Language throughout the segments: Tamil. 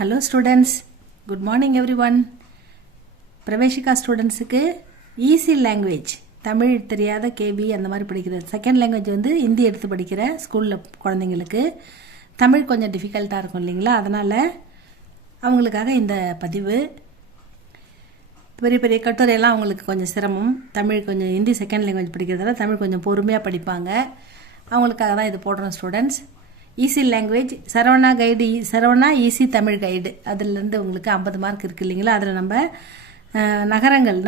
Hello students, good morning everyone. Praveshika ஸ்டூடெண்ட்ஸுக்கு ஈஸி லாங்குவேஜ், தமிழ் தெரியாத கேபி அந்த மாதிரி படிக்கிறது. செகண்ட் லாங்குவேஜ் வந்து ஹிந்தி எடுத்து படிக்கிற ஸ்கூலில் குழந்தைங்களுக்கு தமிழ் கொஞ்சம் டிஃபிகல்ட்டாக இருக்கும் இல்லைங்களா, அதனால் அவங்களுக்காக இந்த பதிவு. பெரிய பெரிய கட்டுரையெல்லாம் அவங்களுக்கு கொஞ்சம் சிரமம். தமிழ் கொஞ்சம் ஹிந்தி செகண்ட் லாங்குவேஜ் படிக்கிறதால தமிழ் கொஞ்சம் பொறுமையாக படிப்பாங்க. அவங்களுக்காக தான் இது போடுறோம் students. Easy language Saravana easy Tamil guide, அதுலேருந்து உங்களுக்கு 50 மார்க் இருக்குது இல்லைங்களா. அதில் நம்ம நகரங்கள்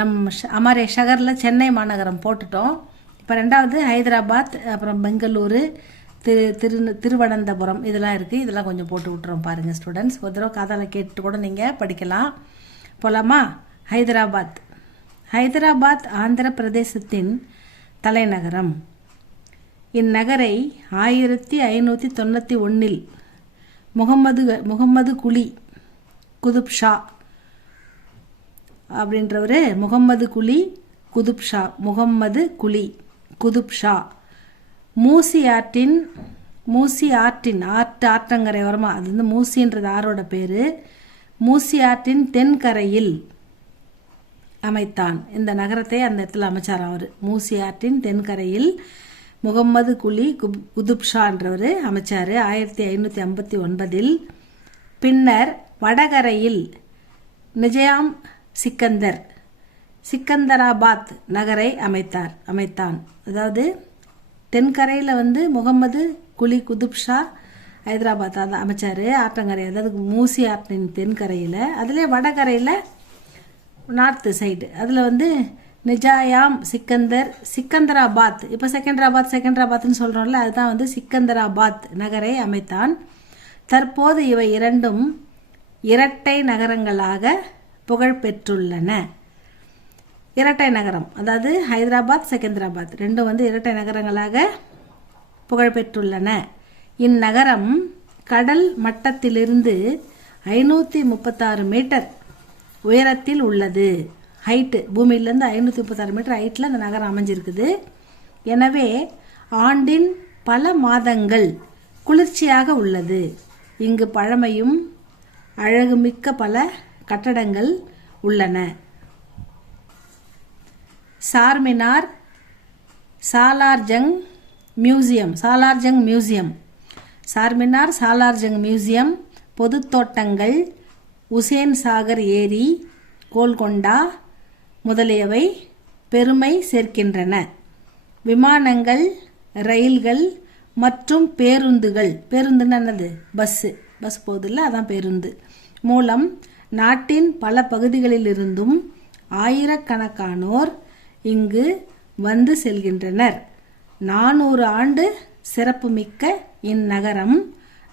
அமாரே ஷகரில் சென்னை மாநகரம் போட்டுட்டோம். இப்போ ரெண்டாவது ஹைதராபாத், அப்புறம் பெங்களூரு, திருவனந்தபுரம் இதெல்லாம் இருக்குது. இதெல்லாம் கொஞ்சம் போட்டு விட்டுறோம் பாருங்கள் ஸ்டூடெண்ட்ஸ். ஒரு தடவை காதால் கேட்டு கூட நீங்கள் படிக்கலாம். போகலாமா? ஹைதராபாத் ஆந்திர பிரதேசத்தின் தலைநகரம். இந்நகரை 1591 முகம்மது குலி குதுப் ஷா அப்படின்றவர் முகம்மது குதுப் ஷா மூசி ஆற்றின் ஆற்றங்கரை ஓரமாக, அது வந்து மூசின்றது ஆரோட பேர், மூசி ஆற்றின் தென்கரையில் அமைத்தான். இந்த நகரத்தை அந்த இடத்துல அமைச்சார் அவர். மூசி ஆற்றின் தென்கரையில் முகம்மது குலி குதுப் ஷா என்றவர் அமைச்சார் 1559. பின்னர் வடகரையில் நிஜாம் சிக்கந்தராபாத் நகரை அமைத்தான். அதாவது தென்கரையில் வந்து முகம்மது குலி குதுப் ஷா ஹைதராபாத் அதை அமைச்சார், ஆற்றங்கரை, அதாவது மூசி ஆற்றின் தென்கரையில். அதில் வடகரையில் நார்த்து சைடு, அதில் வந்து நிஜாயாம் சிக்கந்தராபாத், இப்போ செகண்டராபாத்னு சொல்கிறோம்ல, அதுதான் வந்து சிக்கந்தராபாத் நகரை அமைத்தான். தற்போது இவை இரண்டும் இரட்டை நகரங்களாக புகழ்பெற்றுள்ளன. இரட்டை நகரம், அதாவது ஹைதராபாத் செகந்தராபாத் ரெண்டும் வந்து இரட்டை நகரங்களாக புகழ்பெற்றுள்ளன. இந்நகரம் கடல் மட்டத்திலிருந்து 536 மீட்டர் உயரத்தில் உள்ளது. ஹைட்டு பூமியிலேருந்து 536 மீட்டர் ஹைட்டில் அந்த நகரம் அமைஞ்சிருக்குது. எனவே ஆண்டின் பல மாதங்கள் குளிர்ச்சியாக உள்ளது. இங்கு பழமையும் அழகுமிக்க பல கட்டடங்கள் உள்ளன. சார்மினார், சாலார்ஜங் மியூசியம், பொது தோட்டங்கள், உசேன் சாகர் ஏரி, கோல்கொண்டா முதலியவை பெருமை சேர்க்கின்றன. விமானங்கள், ரயில்கள் மற்றும் பேருந்துன்னு என்னது? பஸ் போகுதில்ல, அதான் பேருந்து மூலம் நாட்டின் பல பகுதிகளிலிருந்தும் ஆயிரக்கணக்கானோர் இங்கு வந்து செல்கின்றனர். 400 ஆண்டு சிறப்புமிக்க இந்நகரம்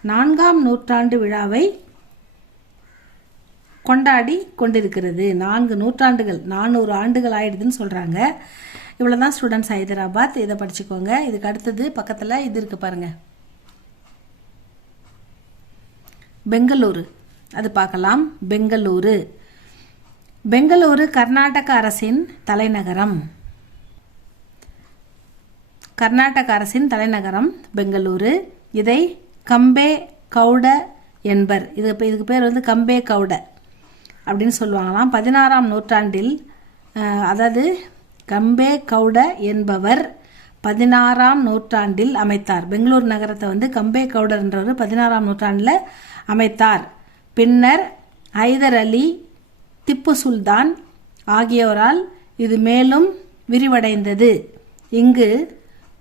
4ஆம் நூற்றாண்டு விழாவை கொண்டாடி கொண்டிருக்கிறது. 4 நூற்றாண்டுகள், 400 ஆண்டுகள் ஆயிடுதுன்னு சொல்கிறாங்க. இவ்வளோதான் ஸ்டூடெண்ட்ஸ் ஹைதராபாத். இதை படிச்சுக்கோங்க. இதுக்கு அடுத்தது பக்கத்தில் இது இருக்குது பாருங்கள், பெங்களூரு. அது பார்க்கலாம். பெங்களூரு கர்நாடக அரசின் தலைநகரம். பெங்களூரு. இதை கம்பே கவுட என்பர். இதுக்கு பேர் வந்து கம்பே கவுட அப்படின்னு சொல்லுவாங்களாம். 16ஆம் நூற்றாண்டில், அதாவது கம்பே கவுட என்பவர் 16ஆம் நூற்றாண்டில் அமைத்தார். பெங்களூர் நகரத்தை வந்து கம்பே கவுடர் என்றவர் 16ஆம் நூற்றாண்டில் அமைத்தார். பின்னர் ஹைதர் அலி, திப்பு சுல்தான் ஆகியோரால் இது மேலும் விரிவடைந்தது. இங்கு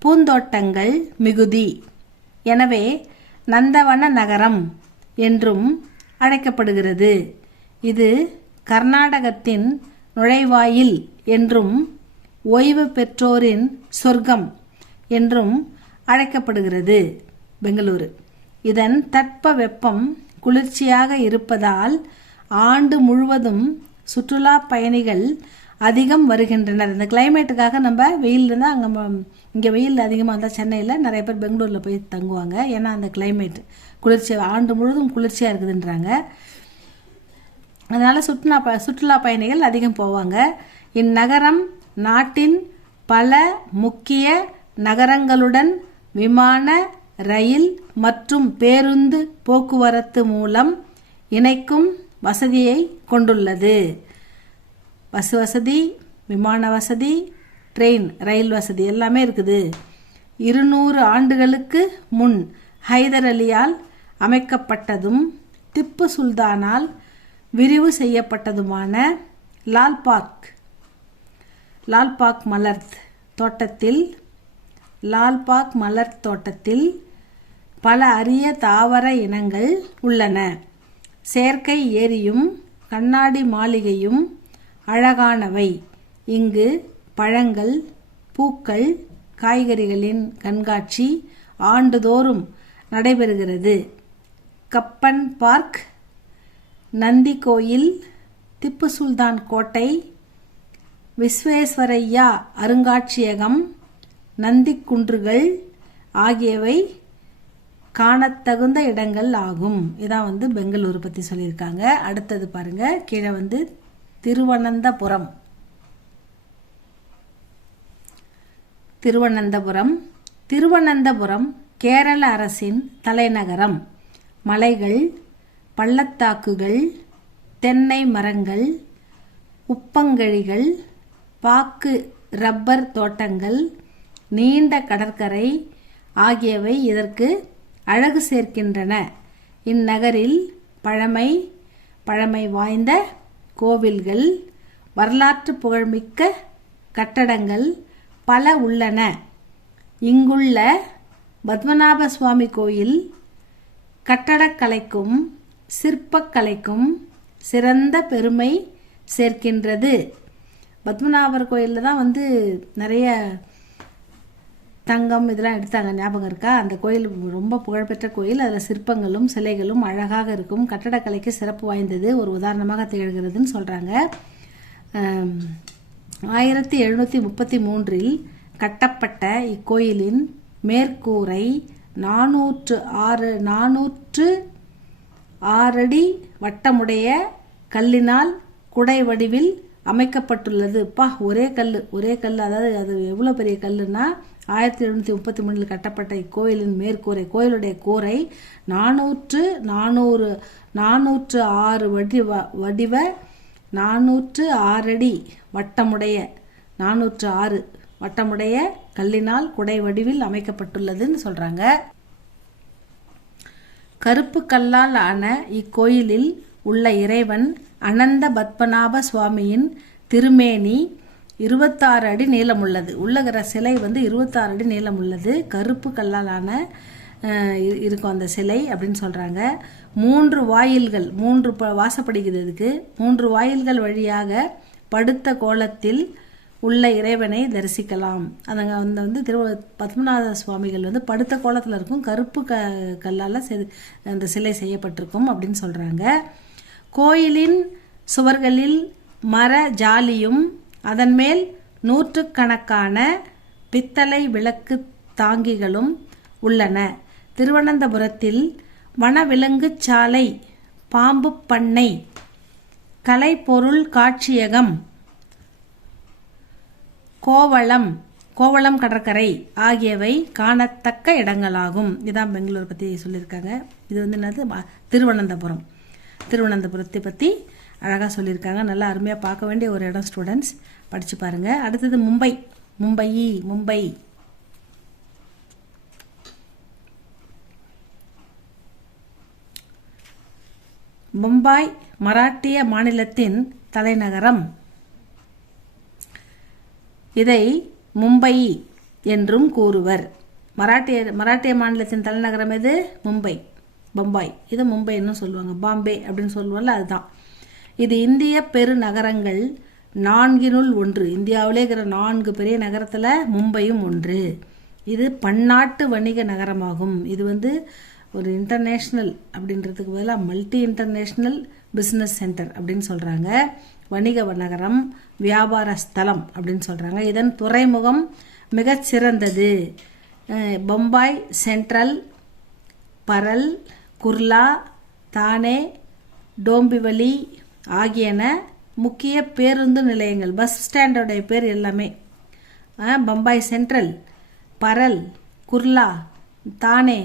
பூந்தோட்டங்கள் மிகுதி. எனவே நந்தவன நகரம் என்றும் அழைக்கப்படுகிறது. இது கர்நாடகத்தின் நுழைவாயில் என்றும் ஓய்வு பெற்றோரின் சொர்க்கம் என்றும் அழைக்கப்படுகிறது. பெங்களூரு. இதன் தட்பவெப்பம் குளிர்ச்சியாக இருப்பதால் ஆண்டு முழுவதும் சுற்றுலா பயணிகள் அதிகம் வருகின்றனர். இந்த கிளைமேட்டுக்காக நம்ம வெயில் இருந்தால் இங்கே வெயில் அதிகமாக இருந்தால் சென்னையில் நிறைய பேர் பெங்களூரில் போய் தங்குவாங்க. ஏன்னா அந்த கிளைமேட் குளிர்ச்சி ஆண்டு முழுவதும் குளிர்ச்சியாக இருக்குதுன்றாங்க. அதனால் சுற்றுலா பயணிகள் அதிகம் போவாங்க. இந்நகரம் நாட்டின் பல முக்கிய நகரங்களுடன் விமான, ரயில் மற்றும் பேருந்து போக்குவரத்து மூலம் இணைக்கும் வசதியை கொண்டுள்ளது. பஸ் வசதி, விமான வசதி, ட்ரெயின் ரயில் வசதி எல்லாமே இருக்குது. 200 ஆண்டுகளுக்கு முன் ஹைதர் அலியால் அமைக்கப்பட்டதும் திப்பு சுல்தானால் விரிவு செய்யப்பட்டதுமான லால்பாக் மலர் தோட்டத்தில் பல அரிய தாவர இனங்கள் உள்ளன. செயற்கை ஏரியும் கண்ணாடி மாளிகையும் அழகானவை. இங்கு பழங்கள், பூக்கள், காய்கறிகளின் கண்காட்சி ஆண்டுதோறும் நடைபெறுகிறது. கப்பன் பார்க், நந்தி கோயில், திப்பு சுல்தான் கோட்டை, விஸ்வேஸ்வரையா அருங்காட்சியகம், நந்தி குன்றுகள் ஆகியவை காணத்தகுந்த இடங்கள் ஆகும். இதான் பெங்களூரு பற்றி சொல்லியிருக்காங்க. அடுத்தது பாருங்க, கீழே திருவனந்தபுரம் கேரள அரசின் தலைநகரம். மலைகள், பள்ளத்தாக்குகள், தென்னை மரங்கள், உப்பங்கழிகள், பாக்கு ரப்பர் தோட்டங்கள், நீண்ட கடற்கரை ஆகியவை இதற்கு அழகு சேர்க்கின்றன. இந்நகரில் பழமை வாய்ந்த கோவில்கள், வரலாற்று புகழ்மிக்க கட்டடங்கள் பல உள்ளன. இங்குள்ள பத்மநாப சுவாமி கோயில் கட்டடக்கலைக்கும் சிற்பக்கலைக்கும் சிறந்த பெருமை சேர்க்கின்றது. பத்மநாபர் கோயிலில் தான் நிறைய தங்கம் இதெல்லாம் எடுத்தாங்க, ஞாபகம் இருக்கா? அந்த கோயில் ரொம்ப புகழ்பெற்ற கோயில். அதில் சிற்பங்களும் சிலைகளும் அழகாக இருக்கும். கட்டடக்கலைக்கு சிறப்பு வாய்ந்தது, ஒரு உதாரணமாக திகழ்கிறதுன்னு சொல்கிறாங்க. 1733 கட்டப்பட்ட இக்கோயிலின் மேற்கூரை 406 அடி வட்டமுடைய கல்லினால் குடை வடிவில் அமைக்கப்பட்டுள்ளது. ஒரே கல், அதாவது அது எவ்வளோ பெரிய கல்லுன்னா 1733 கட்டப்பட்ட இக்கோயிலின் மேற்கூரை, கோயிலுடைய கூரை 406 அடி வட்டமுடைய கல்லினால் குடை வடிவில் அமைக்கப்பட்டுள்ளதுன்னு சொல்றாங்க. கருப்பு கல்லால் ஆன இக்கோயிலில் உள்ள இறைவன் அனந்த பத்மநாப சுவாமியின் திருமேனி 26 அடி நீளம் உள்ளது. உள்ளகிற சிலை 26 அடி நீளம் உள்ளது. கருப்பு கல்லாலான இருக்கும் அந்த சிலை அப்படின்னு சொல்றாங்க. 3 வாயில்கள், 3 வாசப்படுகிறது. இதுக்கு 3 வாயில்கள் வழியாக படுத்த கோலத்தில் உள்ள இறைவனை தரிசிக்கலாம். அந்த பத்மநாத சுவாமிகள் படுத்த கோலத்தில் இருக்கும். கருப்பு கல்லால் அந்த சிலை செய்யப்பட்டிருக்கும் அப்படின்னு சொல்றாங்க. கோயிலின் சுவர்களில் மர ஜாலியும் அதன் மேல் நூற்றுக்கணக்கான பித்தளை விளக்கு தாங்கிகளும் உள்ளன. திருவனந்தபுரத்தில் வனவிலங்கு சாலை, பாம்பு பண்ணை, கலைப்பொருள் காட்சியகம், கோவளம் கடற்கரை ஆகியவை காணத்தக்க இடங்களாகும். இதான் பெங்களூர் பற்றி சொல்லியிருக்காங்க. இது என்னது, திருவனந்தபுரத்தை பற்றி அழகாக சொல்லியிருக்காங்க. நல்லா அருமையாக பார்க்க வேண்டிய ஒரு இடம். ஸ்டூடெண்ட்ஸ் படித்து பாருங்கள். அடுத்தது மும்பை. பம்பாய் மராட்டிய மாநிலத்தின் தலைநகரம். இதை மும்பை என்றும் கூறுவர். மராட்டிய மாநிலத்தின் தலைநகரம் எது? பம்பாய். இது மும்பைன்னு சொல்லுவாங்க. பாம்பே அப்படின்னு சொல்லுவாங்கல்ல, அதுதான். இது இந்திய பெருநகரங்கள் 4னுள் ஒன்று. இந்தியாவிலே இருக்கிற 4 பெரிய நகரத்தில் மும்பையும் ஒன்று. இது பன்னாட்டு வணிக நகரமாகும். இது ஒரு இன்டர்நேஷ்னல் அப்படின்றதுக்கு பதிலாக மல்டி இன்டர்நேஷ்னல் பிஸ்னஸ் சென்டர் அப்படின்னு சொல்கிறாங்க. வணிக நகரம், வியாபார ஸ்தலம் அப்படின்னு சொல்கிறாங்க. இதன் துறைமுகம் மிகச்சிறந்தது. பம்பாய் சென்ட்ரல், பரல், குர்லா, தானே, டோம்பிவலி ஆகியன முக்கிய பேருந்து நிலையங்கள். பஸ் ஸ்டாண்டோடைய பேர் எல்லாமே பம்பாய் சென்ட்ரல், பரல், குர்லா, தானே,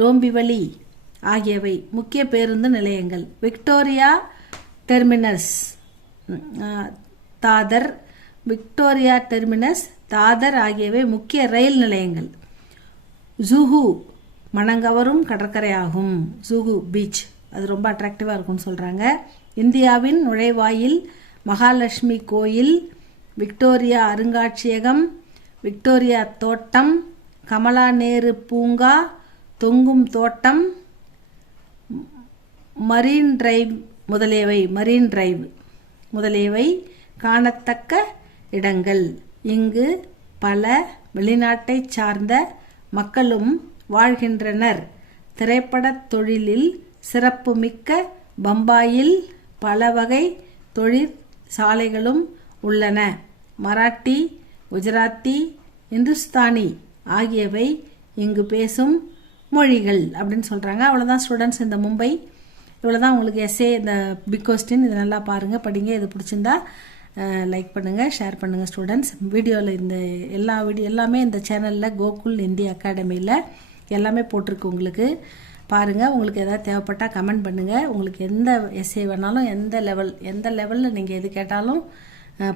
டோம்பிவலி ஆகியவை முக்கிய பேருந்து நிலையங்கள். Victoria terminus Dadar, Victoria terminus Dadar ஆகியவை முக்கிய ரயில் நிலையங்கள். ஜூஹு மனங்கவரும் கடற்கரை ஆகும். ஜூஹு பீச் அது ரொம்ப அட்ராக்டிவாக இருக்கும்னு சொல்கிறாங்க. இந்தியாவின் நுழைவாயில் மகாலட்சுமி கோயில், விக்டோரியா அருங்காட்சியகம், விக்டோரியா தோட்டம், கமலா நேரு பூங்கா, தொங்கும் தோட்டம், மரீன் டிரைவ் முதலியவை காணத்தக்க இடங்கள். இங்கு பல வெளிநாட்டை சார்ந்த மக்களும் வாழ்கின்றனர். திரைப்படத் தொழிலில் சிறப்புமிக்க பம்பாயில் பல வகை தொழிற்சாலைகளும் உள்ளன. மராட்டி, குஜராத்தி, இந்துஸ்தானி ஆகியவை இங்கு பேசும் மொழிகள் அப்படின்னு சொல்கிறாங்க. அவ்வளோதான் ஸ்டூடெண்ட்ஸ், இந்த மும்பை இவ்வளோதான் உங்களுக்கு எஸ்ஏ, இந்த பிக் கொஸ்டின். இது நல்லா பாருங்கள், படிங்க. இது பிடிச்சிருந்தா லைக் பண்ணுங்கள், ஷேர் பண்ணுங்கள் ஸ்டூடெண்ட்ஸ். வீடியோவில் இந்த எல்லாமே இந்த சேனலில் கோகுல் இந்தி அகாடமியில் எல்லாமே போட்டிருக்கு. உங்களுக்கு பாருங்கள். உங்களுக்கு எதாவது தேவைப்பட்டால் கமெண்ட் பண்ணுங்கள். உங்களுக்கு எந்த எஸ்ஏ வேணாலும் எந்த லெவலில் நீங்கள் எது கேட்டாலும்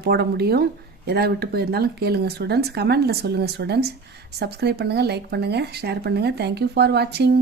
போட முடியும். ஏதாவது விட்டு போயிருந்தாலும் கேளுங்கள் ஸ்டூடெண்ட்ஸ். கமெண்டில் சொல்லுங்கள் ஸ்டூடெண்ட்ஸ். சப்ஸ்கிரைப் பண்ணுங்கள், லைக் பண்ணுங்கள், ஷேர் பண்ணுங்கள். தேங்க்யூ ஃபார் வாட்சிங்.